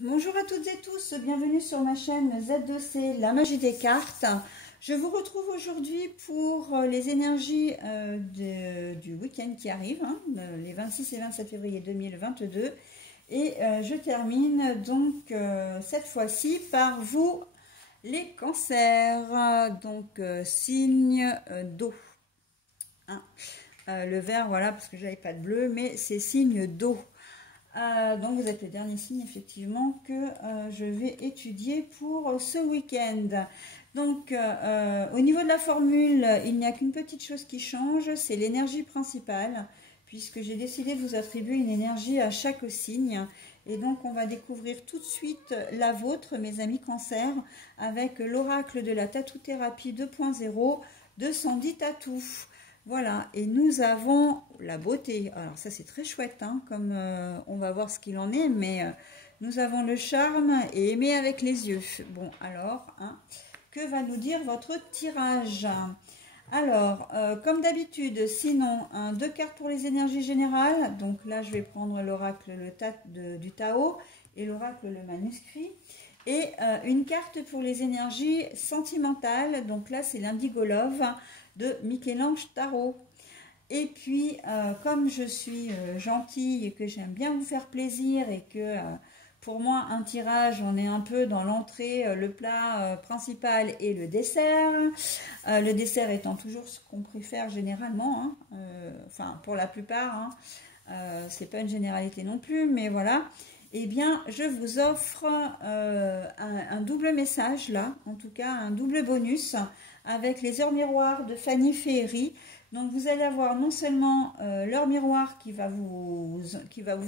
Bonjour à toutes et tous, bienvenue sur ma chaîne Z2C, la magie des cartes. Je vous retrouve aujourd'hui pour les énergies du week-end qui arrive, les 26 et 27 février 2022. Et je termine donc cette fois-ci par vous, les cancers, donc signe d'eau. Le vert, voilà, parce que j'avais pas de bleu, mais c'est signe d'eau. Donc vous êtes le dernier signe effectivement que je vais étudier pour ce week-end. Donc au niveau de la formule, il n'y a qu'une petite chose qui change, c'est l'énergie principale, puisque j'ai décidé de vous attribuer une énergie à chaque signe. Et donc on va découvrir tout de suite la vôtre, mes amis cancer, avec l'oracle de la tatou-thérapie 2.0 de Sandy Tatou. Voilà, et nous avons la beauté. Alors ça c'est très chouette, comme on va voir ce qu'il en est, mais nous avons le charme et aimer avec les yeux. Bon, alors, que va nous dire votre tirage? Alors, comme d'habitude, sinon, deux cartes pour les énergies générales. Donc là, je vais prendre l'oracle du Tao et l'oracle le manuscrit. Et une carte pour les énergies sentimentales. Donc là, c'est l'Indigo Love de Michel-Ange Tarot. Et puis, comme je suis gentille et que j'aime bien vous faire plaisir et que pour moi, un tirage, on est un peu dans l'entrée, le plat principal et le dessert. Le dessert étant toujours ce qu'on préfère généralement, enfin pour la plupart, c'est pas une généralité non plus, mais voilà. Eh bien, je vous offre un double message là, en tout cas un double bonus avec les heures miroirs de Fanny Féerie. Donc vous allez avoir non seulement l'heure miroir qui va vous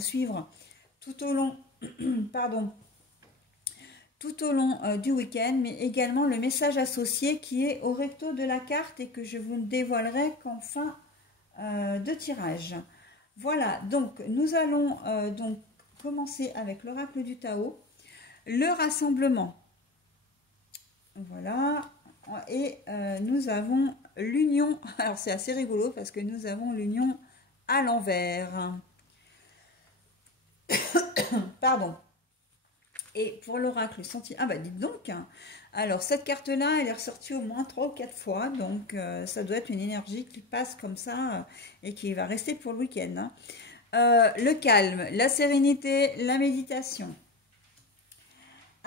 suivre tout au long, pardon, tout au long du week-end, mais également le message associé qui est au recto de la carte et que je vous ne dévoilerai qu'en fin de tirage. Voilà, donc nous allons donc commencer avec l'oracle du Tao, le rassemblement. Voilà, et nous avons l'union. Alors c'est assez rigolo parce que nous avons l'union à l'envers. Pardon. Et pour l'oracle senti, ah bah dites donc, alors cette carte là elle est ressortie au moins 3 ou 4 fois, donc ça doit être une énergie qui passe comme ça et qui va rester pour le week-end. Le calme, la sérénité, la méditation.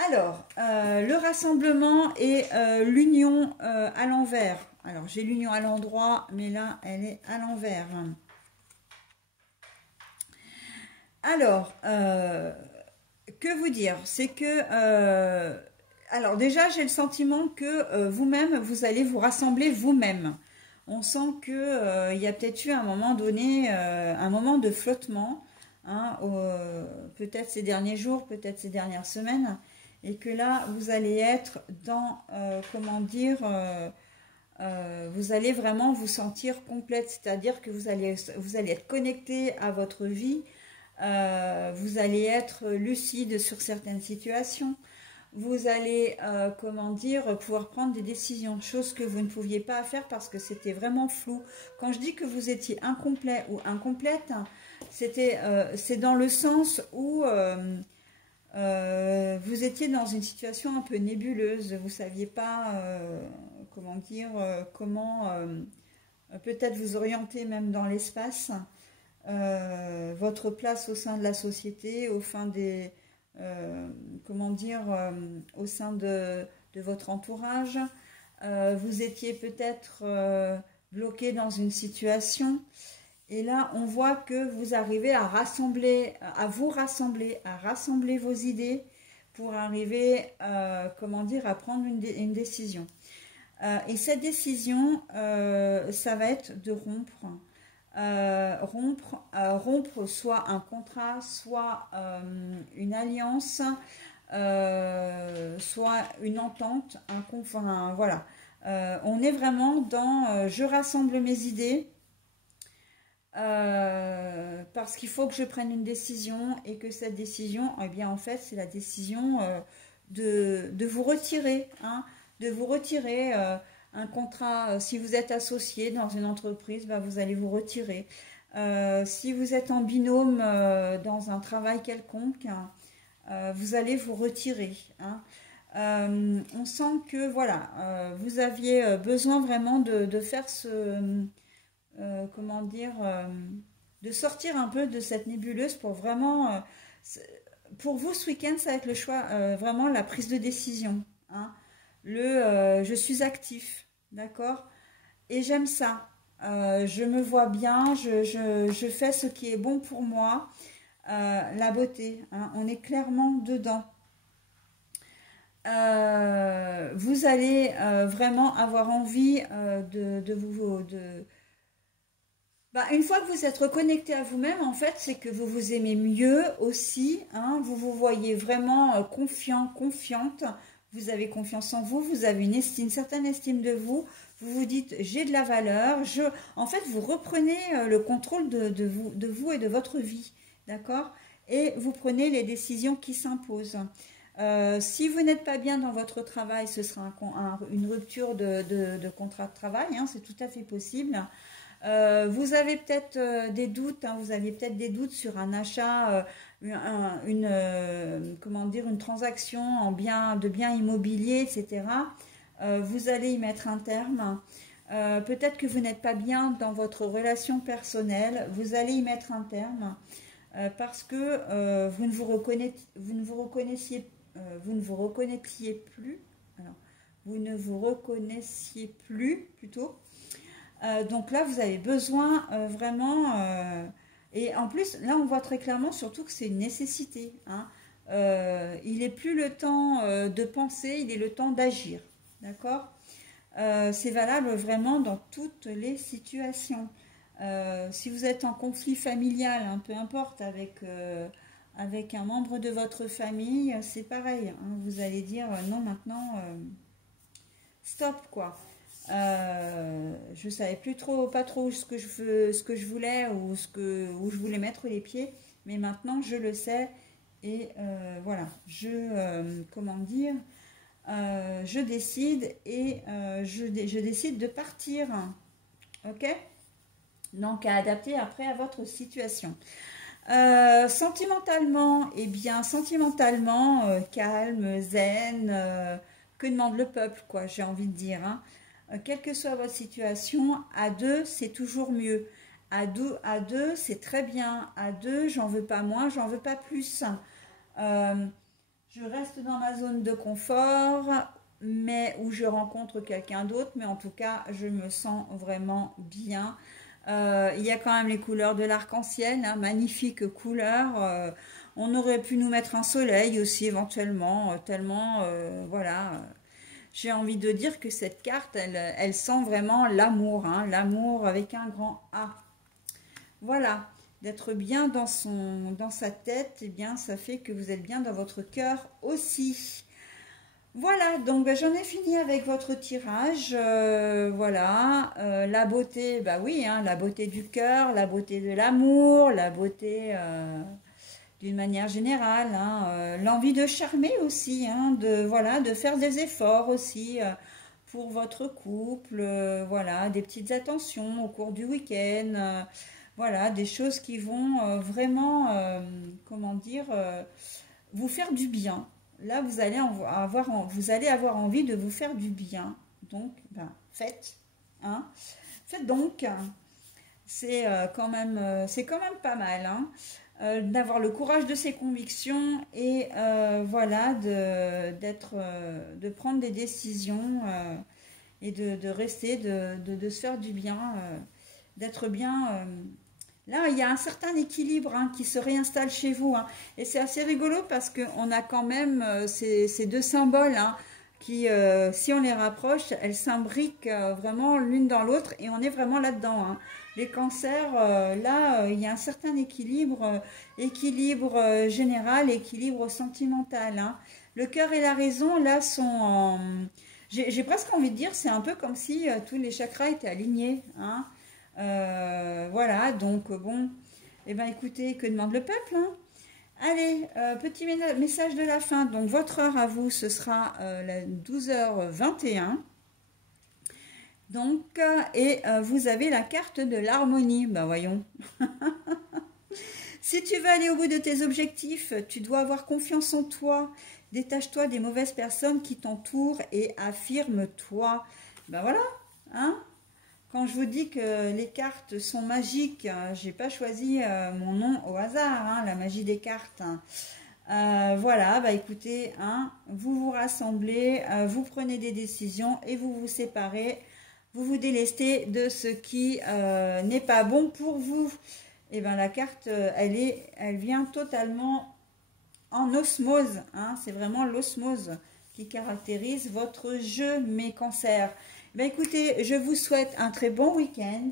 Alors, le rassemblement et l'union à l'envers. Alors, j'ai l'union à l'endroit, mais là, elle est à l'envers. Alors, que vous dire? C'est que... alors, déjà, j'ai le sentiment que vous-même, vous allez vous rassembler vous-même. On sent qu'il y a peut-être eu à un moment donné, un moment de flottement, peut-être ces derniers jours, peut-être ces dernières semaines, et que là, vous allez être dans, comment dire, vous allez vraiment vous sentir complète, c'est-à-dire que vous allez être connecté à votre vie, vous allez être lucide sur certaines situations, vous allez, comment dire, pouvoir prendre des décisions, chose que vous ne pouviez pas faire parce que c'était vraiment flou. Quand je dis que vous étiez incomplet ou incomplète, c'est dans le sens où vous étiez dans une situation un peu nébuleuse, vous ne saviez pas, comment dire, comment peut-être vous orienter même dans l'espace, votre place au sein de la société, au sein des... comment dire, au sein de votre entourage. Vous étiez peut-être bloqué dans une situation. Et là, on voit que vous arrivez à rassembler, à rassembler vos idées pour arriver, comment dire, à prendre une décision. Et cette décision, ça va être de rompre. Rompre soit un contrat, soit une alliance, soit une entente, enfin voilà. On est vraiment dans je rassemble mes idées parce qu'il faut que je prenne une décision et que cette décision, eh bien en fait c'est la décision de vous retirer, de vous retirer. Un contrat, si vous êtes associé dans une entreprise, bah, vous allez vous retirer. Si vous êtes en binôme dans un travail quelconque, vous allez vous retirer. Hein. On sent que voilà, vous aviez besoin vraiment de faire ce, comment dire, de sortir un peu de cette nébuleuse pour vraiment, pour vous ce week-end, ça va être le choix, vraiment la prise de décision. Hein. Je suis actif, d'accord? Et j'aime ça. Je me vois bien, je fais ce qui est bon pour moi. La beauté, hein, on est clairement dedans. Vous allez vraiment avoir envie de vous... Bah, une fois que vous êtes reconnecté à vous-même, en fait, c'est que vous vous aimez mieux aussi. Hein, vous vous voyez vraiment confiant, confiante. Vous avez confiance en vous, vous avez une certaine estime de vous. Vous vous dites, j'ai de la valeur. En fait, vous reprenez le contrôle de vous et de votre vie. D'accord? Et vous prenez les décisions qui s'imposent. Si vous n'êtes pas bien dans votre travail, ce sera une rupture de contrat de travail. Hein, c'est tout à fait possible. Vous avez peut-être des doutes, hein, vous aviez peut-être des doutes sur un achat, comment dire, une transaction de biens immobiliers, etc. Vous allez y mettre un terme. Peut-être que vous n'êtes pas bien dans votre relation personnelle, vous allez y mettre un terme parce que vous ne vous reconnaissiez plus. Alors, vous ne vous reconnaissiez plus plutôt. Donc là, vous avez besoin vraiment... et en plus, là, on voit très clairement surtout que c'est une nécessité. Hein. Il n'est plus le temps de penser, il est le temps d'agir. D'accord? C'est valable vraiment dans toutes les situations. Si vous êtes en conflit familial, hein, peu importe, avec un membre de votre famille, c'est pareil. Hein. Vous allez dire non, maintenant, stop, quoi. Je savais pas trop ce que je voulais ou où je voulais mettre les pieds, mais maintenant je le sais et voilà, comment dire, je décide et je décide de partir, ok? Donc à adapter après à votre situation. Sentimentalement, eh bien sentimentalement, calme, zen, que demande le peuple, quoi, j'ai envie de dire, hein. Quelle que soit votre situation, à deux, c'est toujours mieux. À deux, c'est très bien. À deux, j'en veux pas moins, j'en veux pas plus. Je reste dans ma zone de confort, mais où je rencontre quelqu'un d'autre, mais en tout cas, je me sens vraiment bien. Il y a quand même les couleurs de l'arc-en-ciel, hein, magnifiques couleurs. On aurait pu nous mettre un soleil aussi éventuellement, tellement, voilà... J'ai envie de dire que cette carte, elle sent vraiment l'amour, hein, l'amour avec un grand A. Voilà, d'être bien dans sa tête, eh bien, ça fait que vous êtes bien dans votre cœur aussi. Voilà, donc ben, j'en ai fini avec votre tirage. Voilà, la beauté, bah oui, hein, la beauté du cœur, la beauté de l'amour, la beauté... d'une manière générale, hein, l'envie de charmer aussi, hein, de faire des efforts aussi pour votre couple, voilà, des petites attentions au cours du week-end, voilà, des choses qui vont vraiment, comment dire, vous faire du bien. Là, vous allez avoir envie de vous faire du bien, donc, ben, faites, hein, faites donc, c'est quand même pas mal, hein. D'avoir le courage de ses convictions et voilà, de prendre des décisions et de rester, de se faire du bien, d'être bien. Là, il y a un certain équilibre hein, qui se réinstalle chez vous. Hein, et c'est assez rigolo parce qu'on a quand même ces deux symboles hein, qui, si on les rapproche, elles s'imbriquent vraiment l'une dans l'autre et on est vraiment là-dedans. Hein. Les cancers, là, il y a un certain équilibre, général, équilibre sentimental. Hein. Le cœur et la raison, là, sont en... J'ai presque envie de dire, c'est un peu comme si tous les chakras étaient alignés. Hein. Voilà, donc bon, eh bien écoutez, que demande le peuple hein. Allez, petit message de la fin. Donc votre heure à vous, ce sera la 12h21. Donc, et vous avez la carte de l'harmonie. Ben voyons. Si tu veux aller au bout de tes objectifs, tu dois avoir confiance en toi. Détache-toi des mauvaises personnes qui t'entourent et affirme-toi. Ben voilà, hein. Quand je vous dis que les cartes sont magiques, j'ai pas choisi mon nom au hasard, hein, la magie des cartes. Voilà, bah écoutez, hein, vous vous rassemblez, vous prenez des décisions et vous vous séparez. Vous vous délestez de ce qui n'est pas bon pour vous. Et bien la carte, elle vient totalement en osmose. Hein, c'est vraiment l'osmose qui caractérise votre jeu, mes cancers. Ben écoutez, je vous souhaite un très bon week-end.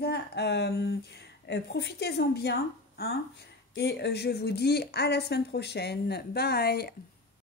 Profitez-en bien. Hein, et je vous dis à la semaine prochaine. Bye!